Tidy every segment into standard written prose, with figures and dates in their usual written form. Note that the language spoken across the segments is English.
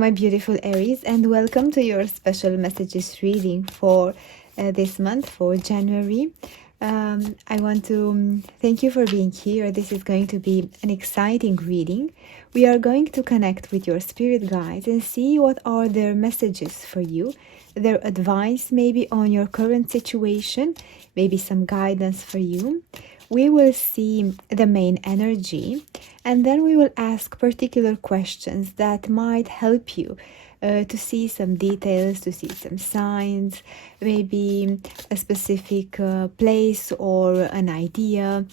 my beautiful Aries, and welcome to your special messages reading for this month, for January. I want to thank you for being here. This is going to be an exciting reading. We are going to connect with your spirit guides and see what are their messages for you, their advice maybe on your current situation, maybe some guidance for you. We will see the main energy, and then we will ask particular questions that might help you to see some details, to see some signs, maybe a specific place or an idea,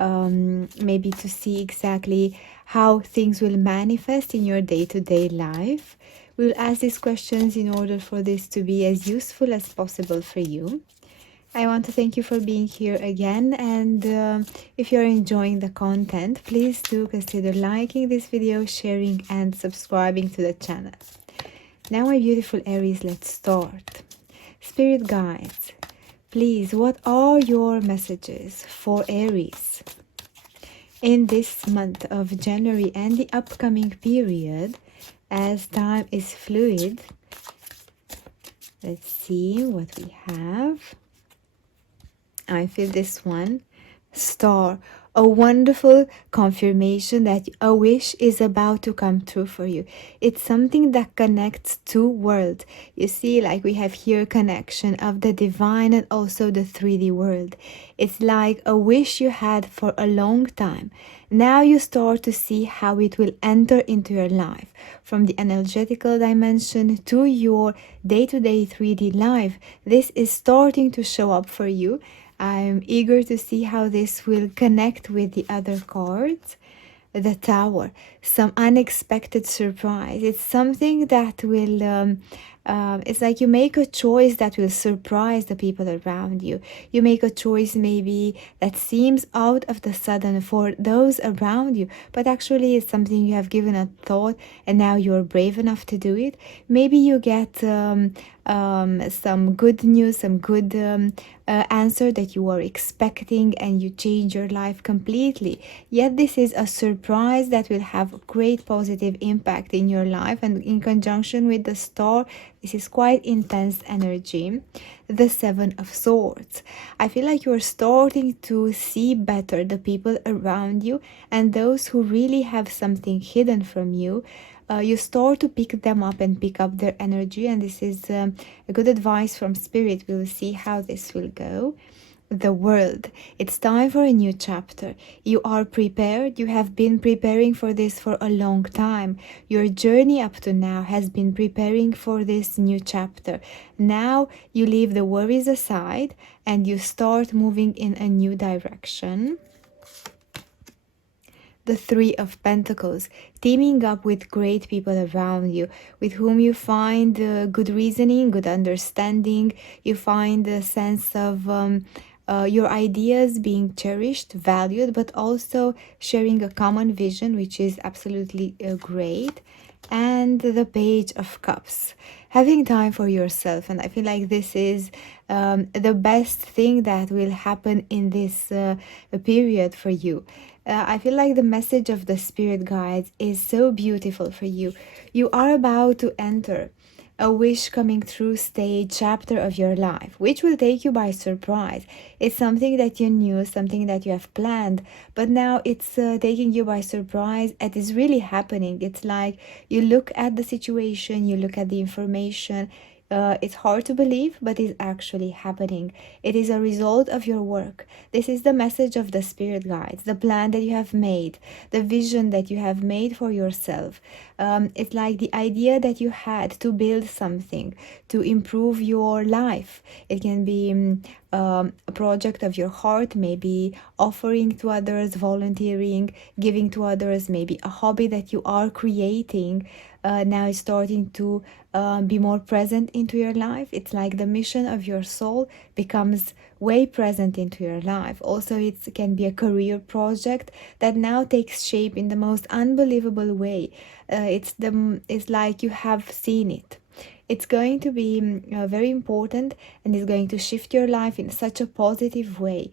maybe to see exactly how things will manifest in your day-to-day life. We'll ask these questions in order for this to be as useful as possible for you. I want to thank you for being here again, and if you're enjoying the content, please do consider liking this video, sharing and subscribing to the channel. Now my beautiful Aries, let's start. Spirit guides, please, what are your messages for Aries in this month of January and the upcoming period, as time is fluid? Let's see what we have. I feel this one. Star, a wonderful confirmation that a wish is about to come true for you. It's something that connects two worlds. You see, like we have here connection of the divine and also the 3D world. It's like a wish you had for a long time. Now you start to see how it will enter into your life. From the energetical dimension to your day-to-day 3D life, this is starting to show up for you. I'm eager to see how this will connect with the other cards. The Tower, some unexpected surprise. It's something that will, it's like you make a choice that will surprise the people around you. You make a choice maybe that seems out of the sudden for those around you, but actually it's something you have given a thought and now you're brave enough to do it. Maybe you get some good news, some good answer that you were expecting, and you change your life completely. Yet this is a surprise that will have a great positive impact in your life, and in conjunction with the Star, this is quite intense energy. The Seven of Swords. I feel like you're starting to see better the people around you and those who really have something hidden from you. You start to pick them up and pick up their energy, and this is a good advice from Spirit. We'll see how this will go. The World. It's time for a new chapter. You are prepared. You have been preparing for this for a long time. Your journey up to now has been preparing for this new chapter. Now you leave the worries aside and you start moving in a new direction. The Three of Pentacles, teaming up with great people around you, with whom you find good reasoning, good understanding. You find a sense of your ideas being cherished, valued, but also sharing a common vision, which is absolutely great. And the Page of Cups, having time for yourself. And I feel like this is the best thing that will happen in this period for you. I feel like the message of the Spirit guides is so beautiful for you. You are about to enter a wish coming true stage, chapter of your life, which will take you by surprise. It's something that you knew, something that you have planned, but now it's taking you by surprise. It is really happening. It's like you look at the situation, you look at the information. It's hard to believe, but it's actually happening. It is a result of your work. This is the message of the Spirit guides, the plan that you have made, the vision that you have made for yourself. It's like the idea that you had to build something, to improve your life. It can be a project of your heart, maybe offering to others, volunteering, giving to others, maybe a hobby that you are creating. Now is starting to be more present into your life. It's like the mission of your soul becomes way present into your life. Also, it can be a career project that now takes shape in the most unbelievable way. It's like you have seen it. It's going to be very important, and it's going to shift your life in such a positive way.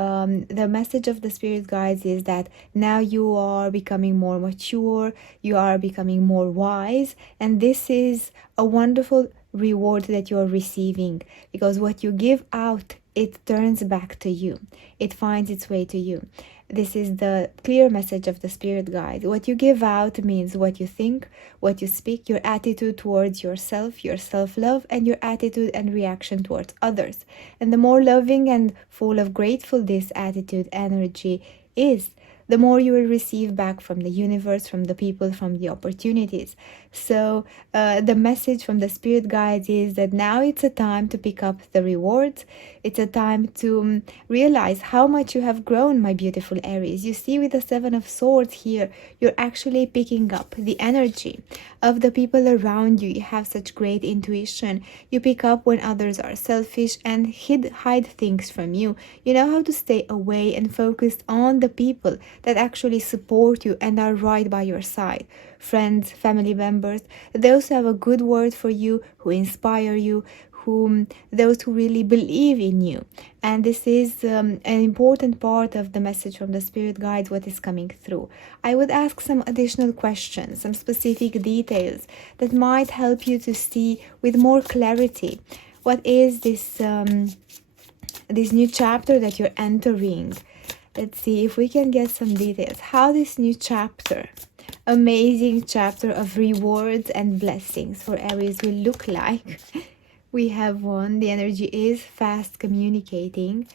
The message of the spirit guides is that now you are becoming more mature, you are becoming more wise, and this is a wonderful reward that you are receiving, because what you give out, it turns back to you, it finds its way to you. This is the clear message of the spirit guide. What you give out means what you think, what you speak, your attitude towards yourself, your self-love, and your attitude and reaction towards others. And the more loving and full of grateful this attitude energy is, the more you will receive back from the universe, from the people, from the opportunities. So the message from the spirit guides is that now it's a time to pick up the rewards. It's a time to realize how much you have grown, my beautiful Aries. You see, with the Seven of Swords here, you're actually picking up the energy of the people around you. You have such great intuition. You pick up when others are selfish and hide things from you. You know how to stay away and focus on the people that actually support you and are right by your side. Friends, family members, those who have a good word for you, who inspire you, those who really believe in you. And this is an important part of the message from the spirit guides, what is coming through. I would ask some additional questions, some specific details that might help you to see with more clarity what is this new chapter that you're entering. Let's see if we can get some details. How this new chapter, amazing chapter of rewards and blessings for Aries will look like. We have one. The energy is fast communicating.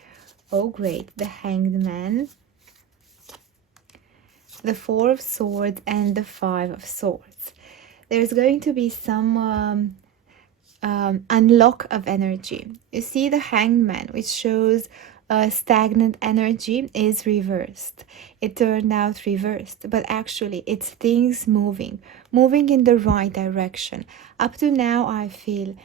Oh, great. The Hanged Man, the Four of Swords, and the Five of Swords. There's going to be some unlock of energy. You see the Hanged Man, which shows stagnant energy, is reversed. It turned out reversed, but actually it's things moving in the right direction. Up to now, I feel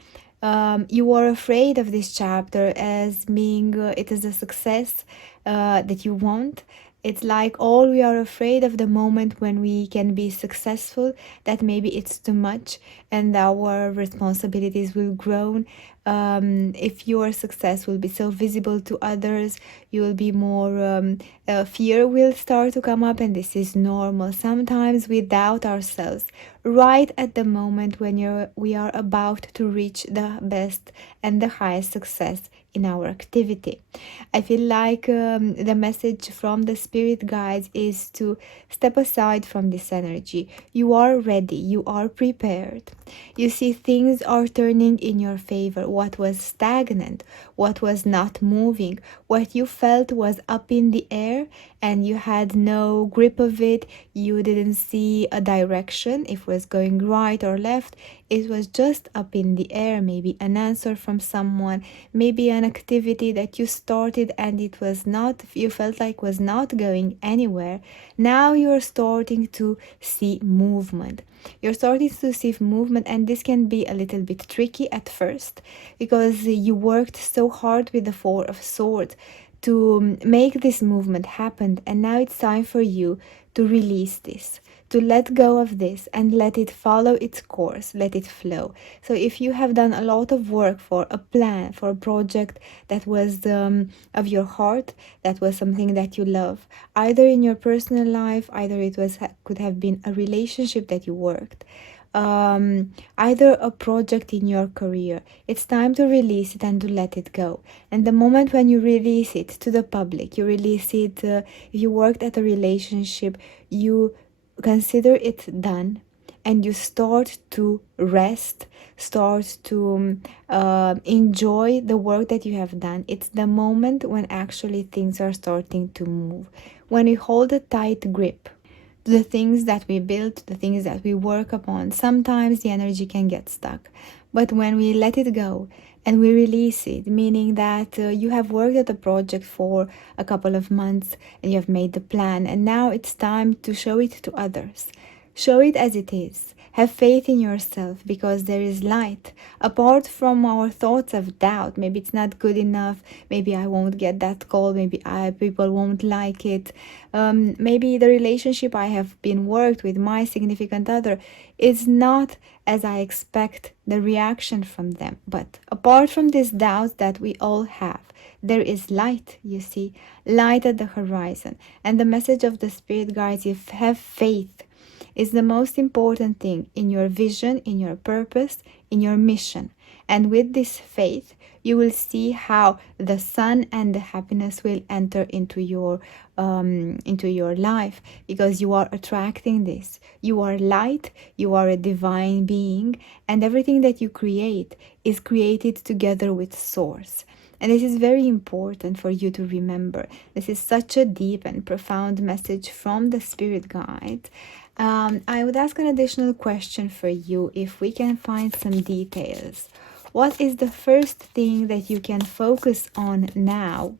you are afraid of this chapter as being it is a success that you want. It's like all we are afraid of the moment when we can be successful, that maybe it's too much and our responsibilities will grow. If your success will be so visible to others, you will be more fear will start to come up, and this is normal. Sometimes we doubt ourselves right at the moment when we are about to reach the best and the highest success in our activity. I feel like the message from the spirit guides is to step aside from this energy. You are ready, you are prepared. You see, things are turning in your favor. What was stagnant, what was not moving, what you felt was up in the air and you had no grip of it, you didn't see a direction, if it was going right or left, it was just up in the air. Maybe an answer from someone, maybe an activity that you started and it was not, you felt like was not going anywhere. Now you're starting to see movement. You're starting to see movement, and this can be a little bit tricky at first because you worked so hard with the Four of Swords to make this movement happen, and now it's time for you to release this, to let go of this and let it follow its course, let it flow. So if you have done a lot of work for a plan, for a project that was of your heart, that was something that you love, either in your personal life, either it was could have been a relationship that you worked, either a project in your career, it's time to release it and to let it go. And the moment when you release it to the public, you release it, if you worked at a relationship, you consider it done and you start to rest, start to enjoy the work that you have done. It's the moment when actually things are starting to move. When we hold a tight grip, the things that we build, the things that we work upon, sometimes the energy can get stuck. But when we let it go and we release it, meaning that you have worked at a project for a couple of months and you have made the plan, and now it's time to show it to others. Show it as it is. Have faith in yourself, because there is light. Apart from our thoughts of doubt, maybe it's not good enough, maybe I won't get that call, maybe people won't like it, maybe the relationship I have been worked with my significant other is not as I expect the reaction from them. But apart from these doubts that we all have, there is light, you see, light at the horizon. And the message of the Spirit guides you: have faith is the most important thing in your vision, in your purpose, in your mission. And with this faith, you will see how the sun and the happiness will enter into your life, because you are attracting this. You are light, you are a divine being, and everything that you create is created together with Source. And this is very important for you to remember. This is such a deep and profound message from the Spirit guide. I would ask an additional question for you, if we can find some details. What is the first thing that you can focus on now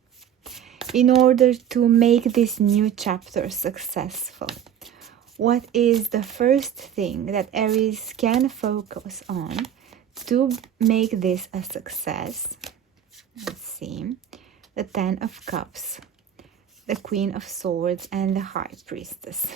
in order to make this new chapter successful? What is the first thing that Aries can focus on to make this a success? Let's see. The Ten of Cups, the Queen of Swords, and the High Priestess.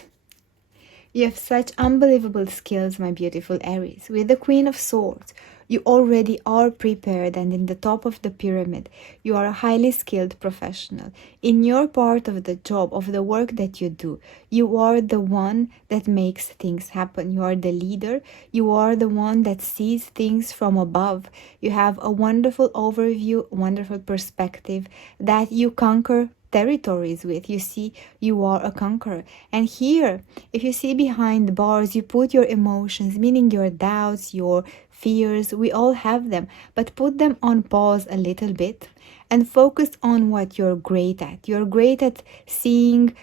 You have such unbelievable skills, my beautiful Aries. With the Queen of Swords, you already are prepared, and in the top of the pyramid, you are a highly skilled professional. In your part of the job, of the work that you do, you are the one that makes things happen. You are the leader. You are the one that sees things from above. You have a wonderful overview, wonderful perspective that you conquer territories with. You see, you are a conqueror. And here, if you see behind bars, you put your emotions, meaning your doubts, your fears. We all have them, but put them on pause a little bit and focus on what you're great at. You're great at seeing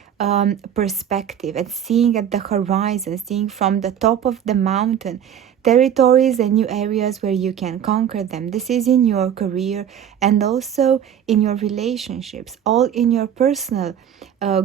perspective, and seeing at the horizon, seeing from the top of the mountain territories and new areas where you can conquer them. This is in your career and also in your relationships, all in your personal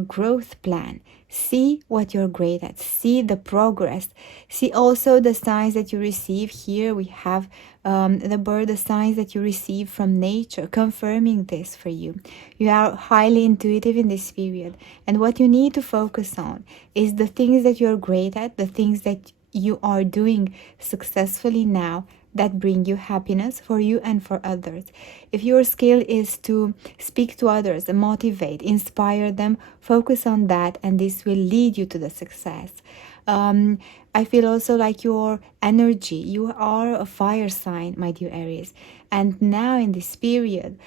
growth plan. See what you're great at. See the progress. See also the signs that you receive. Here we have the bird, the signs that you receive from nature, confirming this for you. You are highly intuitive in this period. And what you need to focus on is the things that you're great at, the things that you are doing successfully now that bring you happiness for you and for others. If your skill is to speak to others, motivate, inspire them, focus on that, and this will lead you to the success. I feel also like your energy, you are a fire sign, my dear Aries. And now in this period,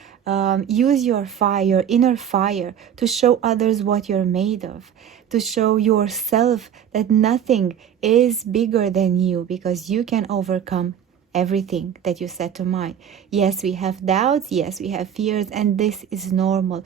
use your fire, your inner fire, to show others what you're made of, to show yourself that nothing is bigger than you, because you can overcome everything that you set to mind. Yes, we have doubts, yes, we have fears, and this is normal.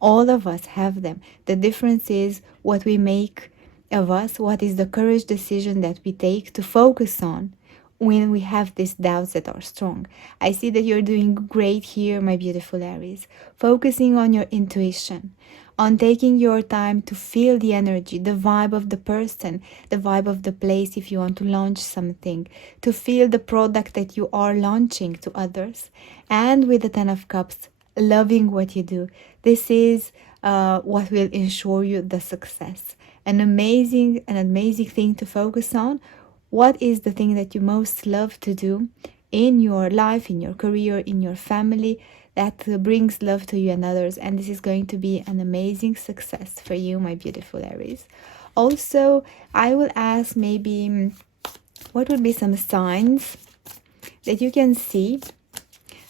All of us have them. The difference is what we make of us, what is the courage decision that we take to focus on when we have these doubts that are strong. I see that you're doing great here, my beautiful Aries. Focusing on your intuition, on taking your time to feel the energy, the vibe of the person, the vibe of the place if you want to launch something, to feel the product that you are launching to others. And with the Ten of Cups, loving what you do. This is what will ensure you the success. An amazing thing to focus on. What is the thing that you most love to do in your life, in your career, in your family, that brings love to you and others? And this is going to be an amazing success for you, my beautiful Aries. Also, I will ask maybe what would be some signs that you can see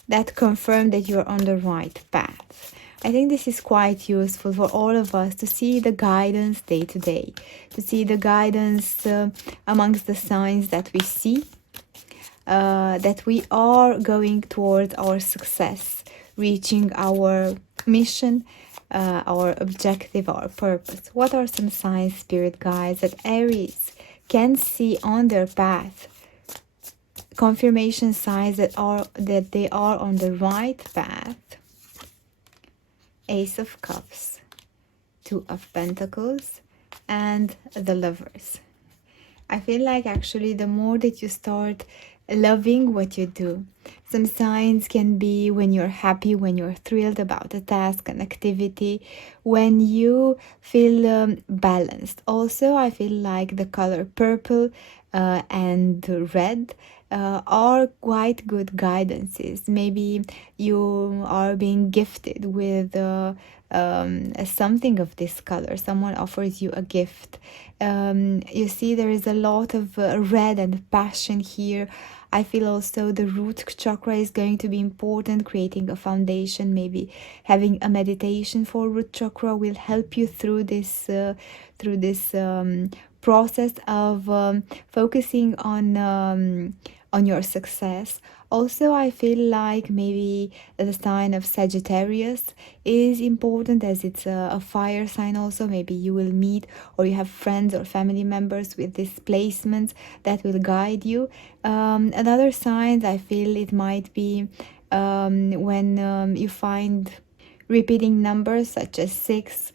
that confirm that you're on the right path. I think this is quite useful for all of us to see the guidance day to day, to see the guidance amongst the signs that we see, that we are going towards our success, reaching our mission, our objective, our purpose. What are some signs, spirit guides, that Aries can see on their path? Confirmation signs that they are on the right path. Ace of Cups, Two of Pentacles, and the Lovers. I feel like actually the more that you start loving what you do, some signs can be when you're happy, when you're thrilled about a task, an activity, when you feel balanced. Also, I feel like the color purple and red are quite good guidances. Maybe you are being gifted with something of this color. Someone offers you a gift. You see, there is a lot of red and passion here. I feel also the root chakra is going to be important, creating a foundation. Maybe having a meditation for root chakra will help you through this process of focusing on your success. Also, I feel like maybe the sign of Sagittarius is important, as it's a fire sign. Also, maybe you will meet or you have friends or family members with these placements that will guide you. Another sign I feel it might be when you find repeating numbers such as 6,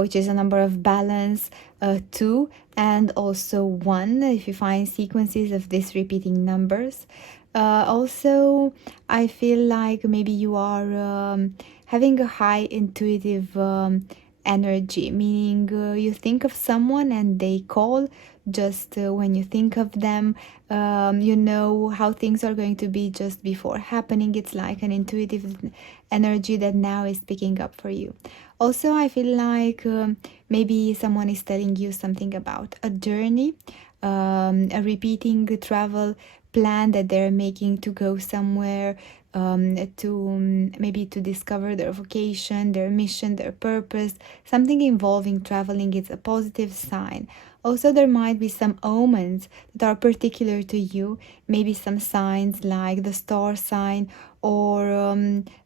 which is a number of balance, 2, and also 1, if you find sequences of these repeating numbers. Also, I feel like maybe you are having a high intuitive energy, meaning you think of someone and they call. Just when you think of them, you know how things are going to be just before happening. It's like an intuitive energy that now is picking up for you. Also, I feel like maybe someone is telling you something about a journey, a repeating travel plan that they're making to go somewhere, to maybe to discover their vocation, their mission, their purpose. Something involving traveling is a positive sign. Also, there might be some omens that are particular to you, maybe some signs like the star sign, or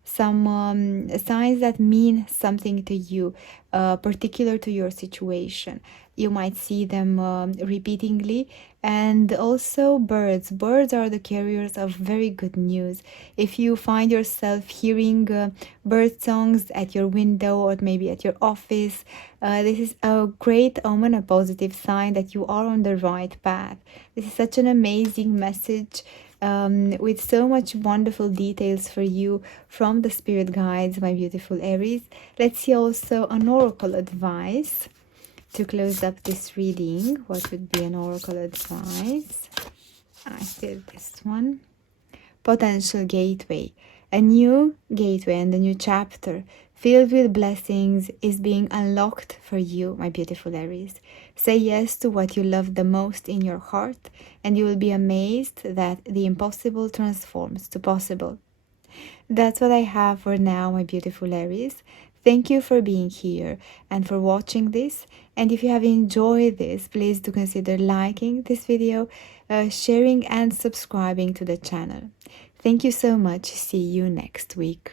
some signs that mean something to you, particular to your situation. You might see them repeatedly. And also birds. Birds are the carriers of very good news. If you find yourself hearing bird songs at your window or maybe at your office, this is a great omen, a positive sign that you are on the right path. This is such an amazing message, with so much wonderful details for you from the spirit guides, my beautiful Aries. Let's see also an oracle advice to close up this reading. What would be an oracle advice? I did this one. Potential gateway. A new gateway and a new chapter filled with blessings is being unlocked for you, my beautiful Aries. Say yes to what you love the most in your heart, and you will be amazed that the impossible transforms to possible. That's what I have for now, my beautiful Aries. Thank you for being here and for watching this. And if you have enjoyed this, please do consider liking this video, sharing and subscribing to the channel. Thank you so much. See you next week.